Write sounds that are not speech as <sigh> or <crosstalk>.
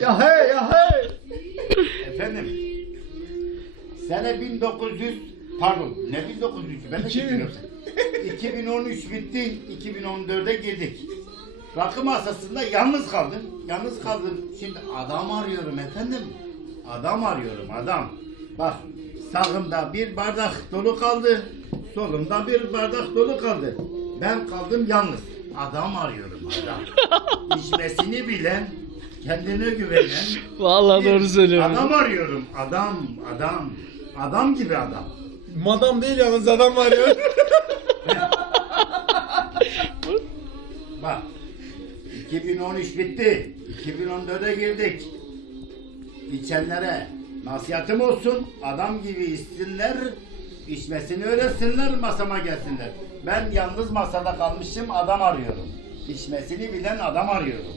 Ya hey ya hey. Efendim. Sene 1900 pardon ne 1900 ben de 2000. bilmiyorum. 2013 bitti 2014'e girdik. Rakı masasında yalnız kaldım. Yalnız kaldım. Şimdi adam arıyorum efendim. Adam arıyorum adam. Bak sağımda bir bardak dolu kaldı. Solumda bir bardak dolu kaldı. Ben kaldım yalnız. Adam arıyorum adam. <laughs> İçmesini bilen, kendine güvenen, <laughs> Vallahi doğru söylüyorum. Adam arıyorum. Adam, adam. Adam gibi adam. Madam değil yalnız adam var ya. <laughs> Bak. 2013 bitti. 2014'e girdik. İçenlere nasihatım olsun. Adam gibi içsinler. içmesini öğretsinler. Masama gelsinler. Ben yalnız masada kalmışım. Adam arıyorum. İçmesini bilen adam arıyorum.